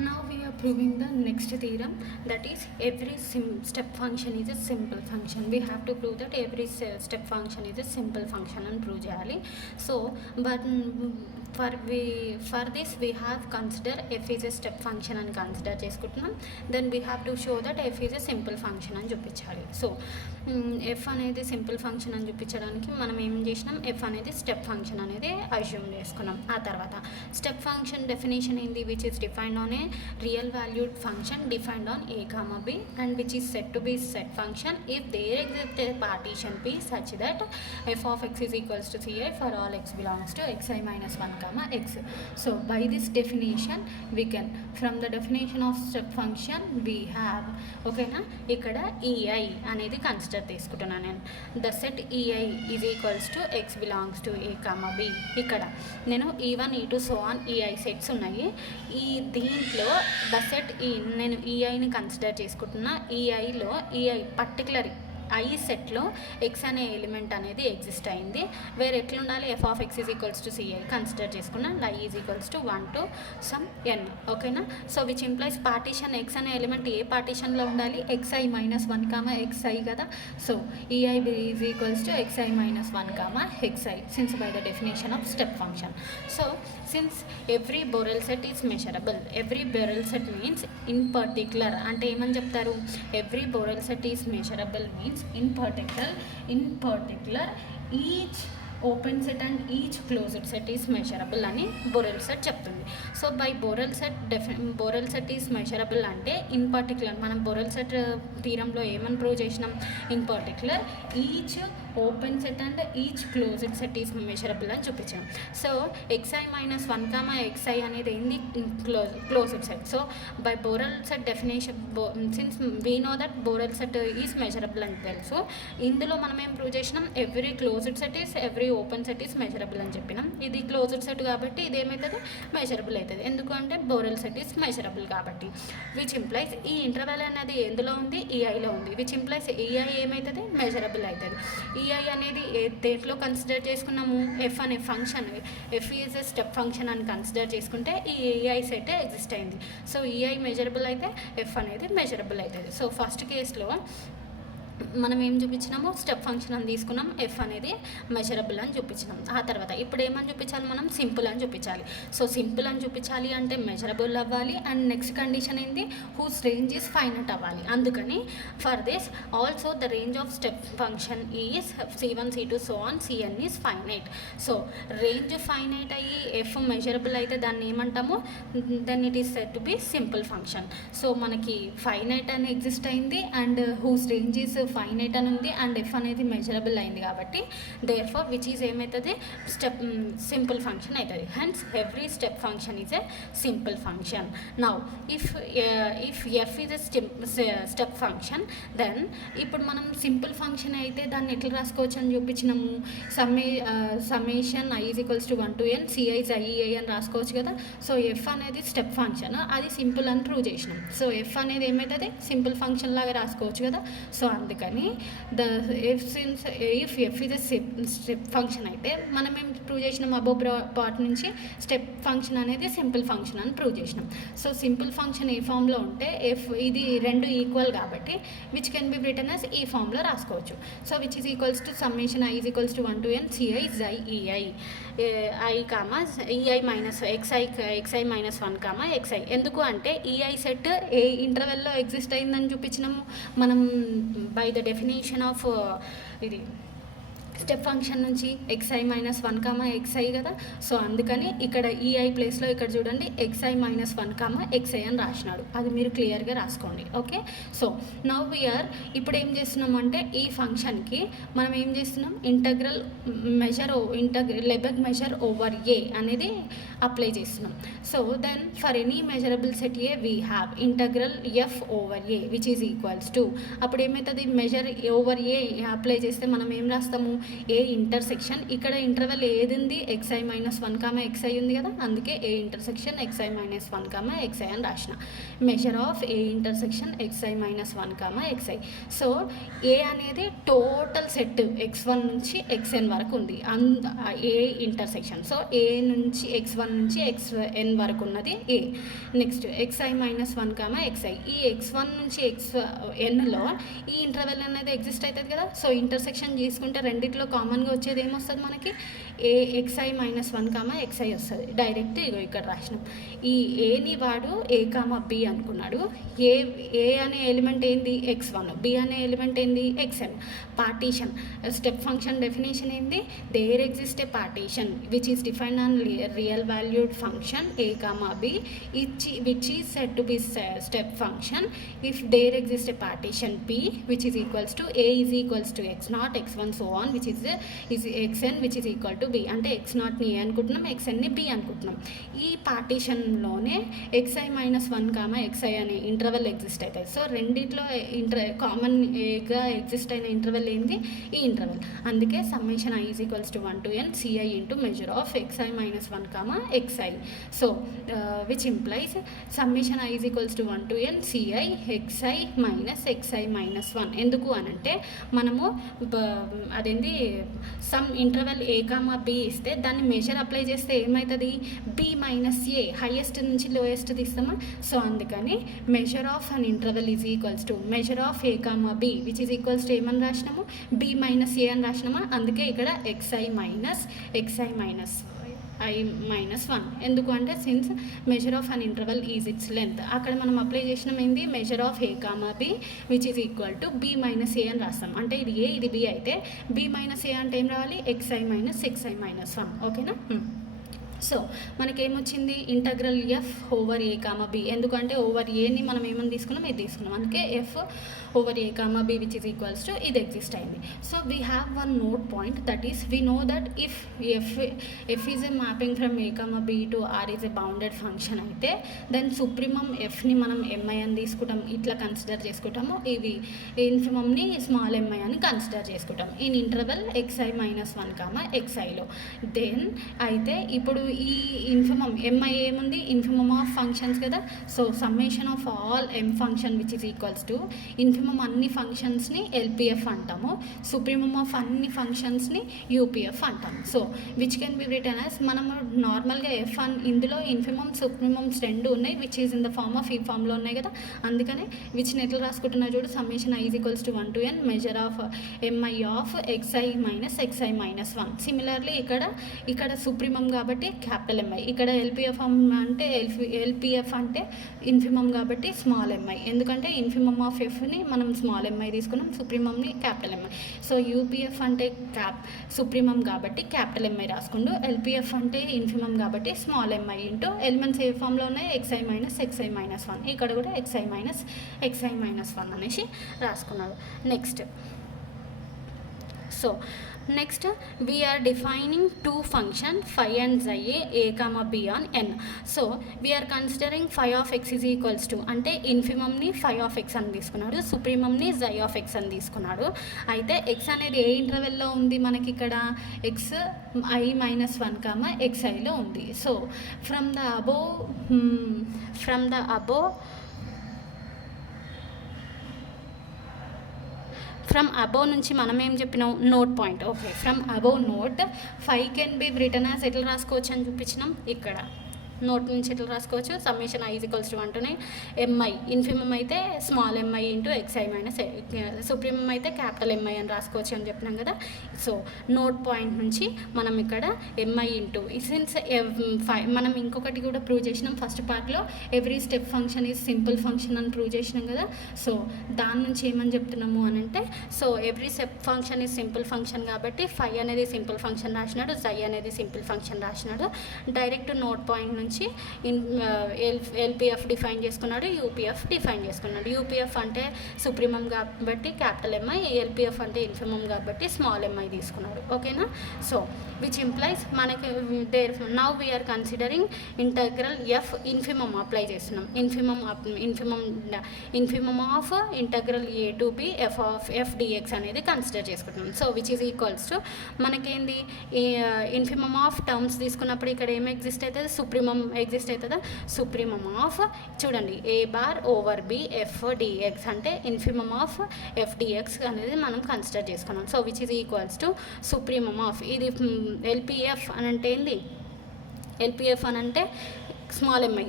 Now we are proving the next theorem, that is every step function is a simple function. We have to prove that every step function is a simple function and prove cheyali. So but for this we have consider f is a step function and consider చేసుకుంటున్నాం. Then we have to show that f is a simple function అని చూపించాలి. So f అనేది simple function అని చూపించడానికి మనం ఏం చేసినాం, f అనేది స్టెప్ ఫంక్షన్ అనేది అజ్యూమ్ చేసుకున్నాం. ఆ తర్వాత స్టెప్ ఫంక్షన్ డెఫినేషన్ ఏంది, which is defined on a real valued function defined on a, b and which is said to be set function if there exists a partition p such that f of x is equals to ci for all x belongs to xi minus 1 x. So by this definition we can, from the definition of step function we have, ఓకేనా, ఇక్కడ ei అనేది consider తీసుకుంటున్నాను నేను. The set ei is equals to X belongs to a, b. ఇక్కడ నేను e1 e2 so on ei sets ఉన్నాయి. ఈ దీంట్లో ద సెట్ నేను ఈఐని కన్సిడర్ చేసుకుంటున్నా. ఈఐలో ఈఐ పర్టికులర్ ఐ సెట్లో ఎక్స్ అనే ఎలిమెంట్ అనేది ఎగ్జిస్ట్ అయింది. వేరే ఎట్లా ఉండాలి, F of X is equals to C I consider చేసుకున్నా, and I is equals to 1 to some n. ఓకేనా. So which implies partition X అనే ఎలిమెంట్ ఏ పార్టీషన్లో ఉండాలి, xi minus 1 xi కదా. So E I is equals to xi minus 1 xi since by the definition of step function. So since every Borel set is measurable, every Borel set means in particular అంటే ఏమని చెప్తారు, every Borel set is measurable means in particular each open set and each closed set is measurable అని Borel set చెప్తుంది. So by Borel set is measurable అంటే in particular మనం Borel set థీరంలో ఏమని prove చేసినాం, in particular each open set and each closed set is measurable అని చూపించాం. So xi minus 1 xi అనేది ఏంది, closed set. So by Borel set definition since we know that Borel set is measurable అని తెలుసు. ఇందులో మనం ఏం ప్రూవ్ చేసినాం, every closed set is every open set is measurable అని చెప్పినాం. ఇది క్లోజ్డ్ సెట్ కాబట్టి ఇది ఏమవుతుంది, మెజరబుల్ అవుతుంది. ఎందుకంటే బోరెల్ సెట్ ఈస్ మెజరబుల్ కాబట్టి. విచ్ ఇంప్లైస్ ఈ ఇంటర్వెల్ అనేది ఎందులో ఉంది, ఈఐలో ఉంది. విచ్ ఇంప్లైస్ ఈఐ ఏమవుతుంది, మెజరబుల్ అవుతుంది. ఈఐ అనేది దేంట్లో కన్సిడర్ చేసుకున్నాము, ఎఫ్ అనే function, F is a step function అని కన్సిడర్ చేసుకుంటే ఈ ఈఐ సెట్ ఎగ్జిస్ట్ అయింది. సో ఈఐ మెజరబుల్ అయితే ఎఫ్ అనేది మెజరబుల్ అవుతుంది. సో ఫస్ట్ కేసులో మనం ఏం చూపించినామో స్టెప్ ఫంక్షన్ అని తీసుకున్నాం, ఎఫ్ అనేది మెజరబుల్ అని చూపించినాం. ఆ తర్వాత ఇప్పుడు ఏమని చూపించాలి, మనం సింపుల్ అని చూపించాలి. సో సింపుల్ అని చూపించాలి అంటే మెజరబుల్ అవ్వాలి, అండ్ నెక్స్ట్ కండిషన్ ఏంది, హూస్ రేంజ్ ఈజ్ ఫైనట్ అవ్వాలి. అందుకని for this also the range of step function is c1 c2 so on cn is finite. So range finite అయ్యి ఎఫ్ మెజరబుల్ అయితే దాన్ని ఏమంటాము, then it is said to be simple function. So మనకి finite అని exist అయింది and whose range is finite అని ఉంది and f అనేది మెజరబుల్ అయింది కాబట్టి దేర్ ఫార్ విచ్ ఈజ్ ఏమవుతుంది, స్టెప్ సింపుల్ ఫంక్షన్ అవుతుంది. Hence every step function is a simple function. Now if F is a step function, then ఇప్పుడు మనం simple function అయితే దాన్ని ఎట్లా రాసుకోవచ్చు అని చూపించినాము, summation I is equals to 1 to n C I I E I అని రాసుకోవచ్చు కదా. సో ఎఫ్ అనేది స్టెప్ ఫంక్షన్, అది సింపుల్ అని ప్రూవ్ చేసినాం. సో ఎఫ్ అనేది ఏమవుతుంది, సింపుల్ ఫంక్షన్ లాగా రాసుకోవచ్చు కదా. సో అందుకని if F is step function అయితే మనం ఏం ప్రూవ్ చేసినాం, అబోవ్ పార్ట్ నుంచి స్టెప్ ఫంక్షన్ అనేది సింపుల్ ఫంక్షన్ అని ప్రూవ్ చేసినాం. సో సింపుల్ ఫంక్షన్ ఈ ఫామ్లో ఉంటే ఎఫ్ ఇది రెండు ఈక్వల్ కాబట్టి which can be written as ఈ ఫామ్లో రాసుకోవచ్చు. So which is equals to summation I is equals to 1 to n CI EI I comma EI minus xi minus 1 xi. ఎందుకు అంటే ఈఐ సెట్ ఏ ఇంటర్వెల్లో ఎగ్జిస్ట్ అయిందని చూపించినాము మనం బై ద డెఫినేషన్ ఆఫ్ ఇది step function నుంచి xi minus 1 xi కదా. So అందుకని ఇక్కడ EI ప్లేస్లో ఇక్కడ చూడండి xi minus 1 xi అని రాసినాడు, అది మీరు క్లియర్గా రాసుకోండి. ఓకే. సో నవ్ వీఆర్ ఇప్పుడు ఏం చేస్తున్నాం అంటే ఈ ఫంక్షన్కి మనం ఏం చేస్తున్నాం, లెబెగ్ మెజర్ ఓవర్ ఏ అనేది అప్లై చేస్తున్నాం. So then for any measurable set A we have integral F over A which is equals to, అప్పుడు ఏమవుతుంది, మెజర్ ఓవర్ ఏ అప్లై చేస్తే మనం ఏం రాస్తాము, ఏ ఇంటర్సెక్షన్, ఇక్కడ ఇంటర్వెల్ ఏది ఉంది, xi మైనస్ 1 కామా xi ఉంది కదా, అందుకే A intersection xi minus 1 comma xi అని రాసిన. Measure of A intersection xi minus 1 comma xi. So A అనేది టోటల్ సెట్ x1 నుంచి xn వరకు ఉంది, ఏ ఇంటర్సెక్షన్. సో ఏ నుంచి x1 నుంచి xn వరకు ఉన్నది A. Next xi minus 1 comma xi, ఈ x1 నుంచి xnలో ఈ ఇంటర్వెల్ అనేది ఎగ్జిస్ట్ అవుతుంది కదా. సో ఇంటర్సెక్షన్ చేసుకుంటే రెండిట్లో కామన్గా వచ్చేది ఏమొస్తుంది మనకి, ఏ xi మైనస్ 1 కామా xi వస్తుంది. డైరెక్ట్ ఇగో ఇక్కడ రాసినాం. ఈ ఏని వాడు ఏ కామా బి అనుకున్నాడు. ఏ అనే ఎలిమెంట్ ఏంది x1, బి అనే ఎలిమెంట్ ఏంది xn. Partition step function definition ఏంది, there exist a partition which is defined on real valued function A comma B which is said to be step function if there exist a partition p which is equals to a is equals to x0 x1 so on which is xn which is equal to b. అంటే x0 ని a అనుకుంటున్నాం, xn ని b అనుకుంటున్నాం. ఈ పార్టీషన్లోనే xi minus 1 comma xi అనే interval exist అవుతాయి. So రెండిట్లో common ఏగా ఎగ్జిస్ట్ అయిన ఇంటర్వెల్ ఏంది, ఈ ఇంటర్వెల్. అందుకే summation i is equals to 1 to n ci into measure of xi minus 1 comma xi. So which implies summation i is equals to 1 to n ci xi minus 1. ఎందుకు అనంటే మనము అదేంటి some interval A comma B ఇస్తే దాన్ని measure apply చేస్తే ఏమవుతుంది, B minus A, highest నుంచి lowest తీస్తామా. సో అందుకని measure of an interval is equals to measure of A comma B which is equals to ఏమని రాసినాము, బి మైనస్ ఏ అని రాసినామా. అందుకే ఇక్కడ xi మైనస్ i మైనస్ 1. ఎందుకు అంటే since measure of an interval is its length. అక్కడ మనం apply చేసినాం ఏంది, measure of A comma B which is equal to B minus A అని రాస్తాం. అంటే ఇది ఏ ఇది బి అయితే బి మైనస్ ఏ అంటే ఏం రావాలి, xi మైనస్ 1. ఓకేనా. సో మనకేమొచ్చింది, integral F over A comma B. ఎందుకంటే ఓవర్ ఏని మనం ఏమని తీసుకున్నాం, ఇది తీసుకున్నాం. అందుకే F over A comma B which is equals to ఇది ఎగ్జిస్ట్ అయింది. So we have one note point, that is we know that if F is a mapping from A comma B to R is a bounded function అయితే then supremum ఎఫ్ని మనం M I అని తీసుకుంటాం, ఇట్లా consider చేసుకుంటాము. ఇవి ఇన్ఫిమమ్ని స్మాల్ ఎంఐ అని కన్సిడర్ చేసుకుంటాం in interval xi minus 1 comma xiలో. దెన్ అయితే ఇప్పుడు ఈ ఇన్ఫిమమ్ ఎంఐ ఏముంది, ఇన్ఫిమమ్ ఆఫ్ ఫంక్షన్స్ కదా. So summation of all M function which is equals to infimum అన్ని ఫంక్షన్స్ని ఎల్పిఎఫ్ అంటాము, సుప్రీమమ్ ఆఫ్ అన్ని ఫంక్షన్స్ని యూపీఎఫ్ అంటాము. So which can be written as, మనం నార్మల్గా ఎఫ్ ఇందులో ఇన్ఫిమమ్ సుప్రీమమ్స్ రెండు ఉన్నాయి which is in the form of ఈ ఫామ్లో ఉన్నాయి కదా. అందుకనే విచ్ని ఎట్లా రాసుకుంటున్నా చూడు, summation i is equals to 1 to n measure of MI of xi minus 1. Similarly ఇక్కడ సుప్రీమమ్ కాబట్టి క్యాపిటల్ ఎంఐ, ఇక్కడ ఎల్పిఎఫ్ అంటే ఎల్పిఎఫ్ అంటే ఇన్ఫిమమ్ కాబట్టి స్మాల్ ఎంఐ. ఎందుకంటే ఇన్ఫిమమ్ ఆఫ్ ఎఫ్ని మనం స్మాల్ ఎంఐ తీసుకున్నాం, సుప్రీమమ్ని క్యాపిటల్ ఎంఐ. సో యూపీఎఫ్ అంటే సుప్రీమమ్ కాబట్టి క్యాపిటల్ ఎంఐ రాసుకుంటూ, ఎల్పిఎఫ్ అంటే ఇన్ఫిమమ్ కాబట్టి స్మాల్ ఎంఐ ఇంటూ ఎలిమెంట్స్ ఏ ఫామ్లో ఉన్నాయి xi మైనస్ 1. ఇక్కడ కూడా xi మైనస్ 1 అనేసి రాసుకున్నాడు. Next we are defining two function phi and xi a comma b on n. So we are considering phi of x is equals to, అంటే ఇన్ఫిమమ్ని phi of x అని తీసుకున్నాడు, సుప్రీమమ్ని xi of x అని తీసుకున్నాడు. అయితే x అనేది ఏ ఇంటర్వెల్లో ఉంది మనకి, ఇక్కడ xi మైనస్ 1 కామా xiలో ఉంది. సో ఫ్రమ్ ద అబోవ్ నుంచి మనం ఏం చెప్పినాం, note point. Okay, from above note 5 can be written as ఎట్లా రాసుకోవచ్చు అని చూపించినాం. ఇక్కడ నోట్ నుంచి ఎట్లా రాసుకోవచ్చు, summation i is equals to 1 to n M I, infimum అయితే small M I into xi minus, supremum అయితే క్యాపిటల్ ఎంఐ అని రాసుకోవచ్చు అని చెప్పినాం కదా. సో నోట్ పాయింట్ నుంచి మనం ఇక్కడ ఎంఐ ఇంటూ సిన్స్ మనం ఇంకొకటి కూడా ప్రూవ్ చేసినాం ఫస్ట్ పార్ట్లో, every step function is simple function అని ప్రూవ్ చేసినాం కదా. సో దాని నుంచి ఏమని చెప్తున్నాము అని అంటే, so every step function is simple function కాబట్టి phi అనేది సింపుల్ ఫంక్షన్ రాసినాడు, xi అనేది సింపుల్ ఫంక్షన్ రాసినాడు. డైరెక్ట్ నోట్ పాయింట్ నుంచి ఎల్పిఎఫ్ డిఫైన్ చేసుకున్నాడు, యూపీఎఫ్ డిఫైన్ చేసుకున్నాడు. యూపీఎఫ్ అంటే సుప్రీమం కాబట్టి క్యాపిటల్ ఎంఐ, ఎల్పిఎఫ్ అంటే ఇన్ఫిమం కాబట్టి స్మాల్ ఎంఐ తీసుకున్నాడు. ఓకేనా? సో విచ్ ఇంప్లైస్ మనకి now we're considering integral F infimum apply చేస్తున్నాం. Infimum of integral A to B F of F dx అనేది కన్సిడర్ చేసుకుంటున్నాం. So which is equals to మనకేంది infimum of terms తీసుకున్నప్పుడు ఇక్కడ ఏం ఎగ్జిస్ట్ అవుతుంది, సుప్రీమం ఎగ్జిస్ట్ అవుతుందా, సుప్రీమం ఆఫ్ చూడండి A bar over B F dx అంటే ఇన్ఫిమమ్ ఆఫ్ ఎఫ్ డిఎక్స్ అనేది మనం కన్సిడర్ చేసుకున్నాం. So which is equals to supremum of ఇది ఎల్పిఎఫ్ అని అంటే ఏంది, ఎల్పిఎఫ్ అని అంటే స్మాల్ ఎంఐ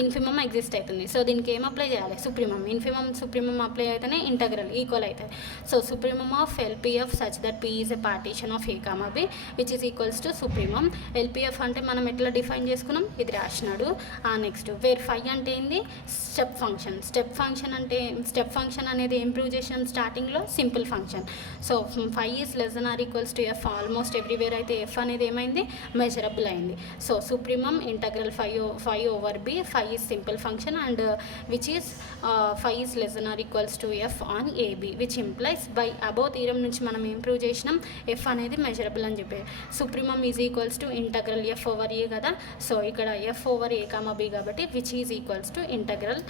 ఇన్ఫిమమ్ ఎగ్జిస్ట్ అవుతుంది. సో దీనికి ఏం అప్లై చేయాలి, సుప్రీమం అప్లై అయితేనే ఇంటగ్రల్ ఈక్వల్ అవుతుంది. So supremum of LPF such that P is a partition of A comma B which is equals to supremum. LPF అంటే మనం ఎట్లా డిఫైన్ చేసుకున్నాం, ఇది రాసినాడు. నెక్స్ట్ వేర్ ఫై అంటే ఏంది, స్టెప్ ఫంక్షన్ అనేది ఏం ప్రూవ్ చేసినాం స్టార్టింగ్లో, simple function. So phi is less than or equals to F almost everywhere అయితే ఎఫ్ అనేది ఏమైంది, మెజరబుల్ అయింది. So supremum integral phi over B, phi is simple function and which is phi is less than or equals to F on A B which implies by above theorem నుంచి మనం ఏం prove చేసినాం, F అనేది measurable అని చెప్పి. Supremum is equals to integral F over A కదా, so ఇక్కడ F over A comma B కాబట్టి which is equals to integral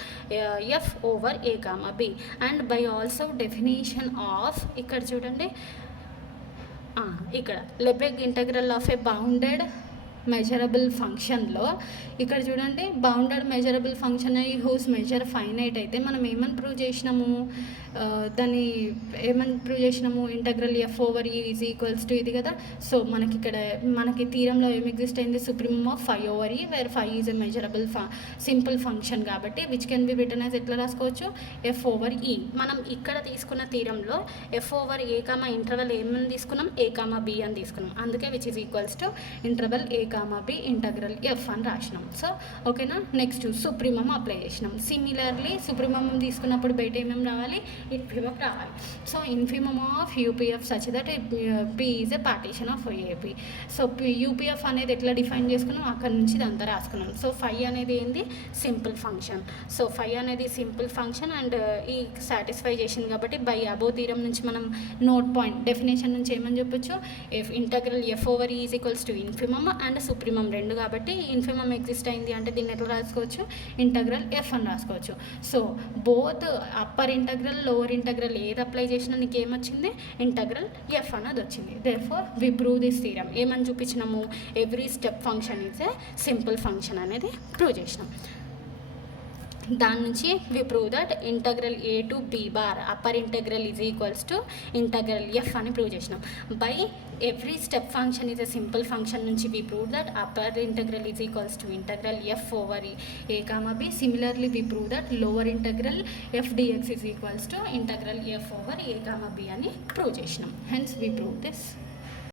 F over A comma B and by also definition of ఇక్కడ చూడండి ఇక్కడ Lebesgue integral of a bounded measurable ఫంక్షన్లో ఇక్కడ చూడండి bounded measurable function అయ్యి హూస్ మెజర్ ఫైనైట్ అయితే మనం ఏమని ప్రూవ్ చేసినాము, దాన్ని ఏమని ప్రూవ్ చేసినాము, integral F over E is equals to ఇది కదా. సో మనకి తీరంలో ఏం ఎగ్జిస్ట్ అయింది, supremum of phi over E where phi is a measurable simple function కాబట్టి which can be written as ఎట్లా రాసుకోవచ్చు, ఎఫ్ ఓవర్ ఈ. మనం ఇక్కడ తీసుకున్న తీరంలో F over A comma interval ఏమని తీసుకున్నాం, ఏ కామా బి అని తీసుకున్నాం. అందుకే which is equals to interval A comma B integral F అని రాసినాం. సో ఓకేనా. నెక్స్ట్ సుప్రీమం అప్లై చేసినాం. సిమిలర్లీ సుప్రీమం తీసుకున్నప్పుడు బయట ఏమేమి రావాలి, ఇన్ఫిమమ్ రావాలి. So infimum of UPF such that P is a partition of AP. So UPF అనేది ఎట్లా డిఫైన్ చేసుకున్నాం, అక్కడ నుంచి ఇదంతా రాసుకున్నాం. సో ఫై అనేది ఏంది, సింపుల్ ఫంక్షన్. సో ఫై అనేది సింపుల్ ఫంక్షన్ అండ్ ఈ సాటిస్ఫై చేసింది కాబట్టి బై అబోవ్ థీరం నుంచి మనం నోట్ పాయింట్ డెఫినేషన్ నుంచి ఏమని చెప్పొచ్చు, integral F over is equals to infimum and supremum రెండు కాబట్టి ఇన్ఫిమమ్ ఎగ్జిస్ట్ అయింది అంటే దీన్ని ఎట్లా రాసుకోవచ్చు, ఇంటగ్రల్ ఎఫ్ అని రాసుకోవచ్చు. So both upper integral lower integral ఏది అప్లై చేసినా నీకు ఏమొచ్చింది, ఇంటగ్రల్ ఎఫ్ అన్నది వచ్చింది. Therefore we prove this theorem. ఏమని చూపించినాము, every step function is a simple function అనేది ప్రూవ్ చేసినాం. దాని నుంచి we prove that integral A to B bar upper integral is equals to integral F అని ప్రూవ్ చేసినాం. By every step function is a simple function నుంచి we prove that upper integral is equals to integral F over A comma B. Similarly we prove that lower integral F d x is equals to integral F over A comma B అని prove చేసినాం. Hence we prove this.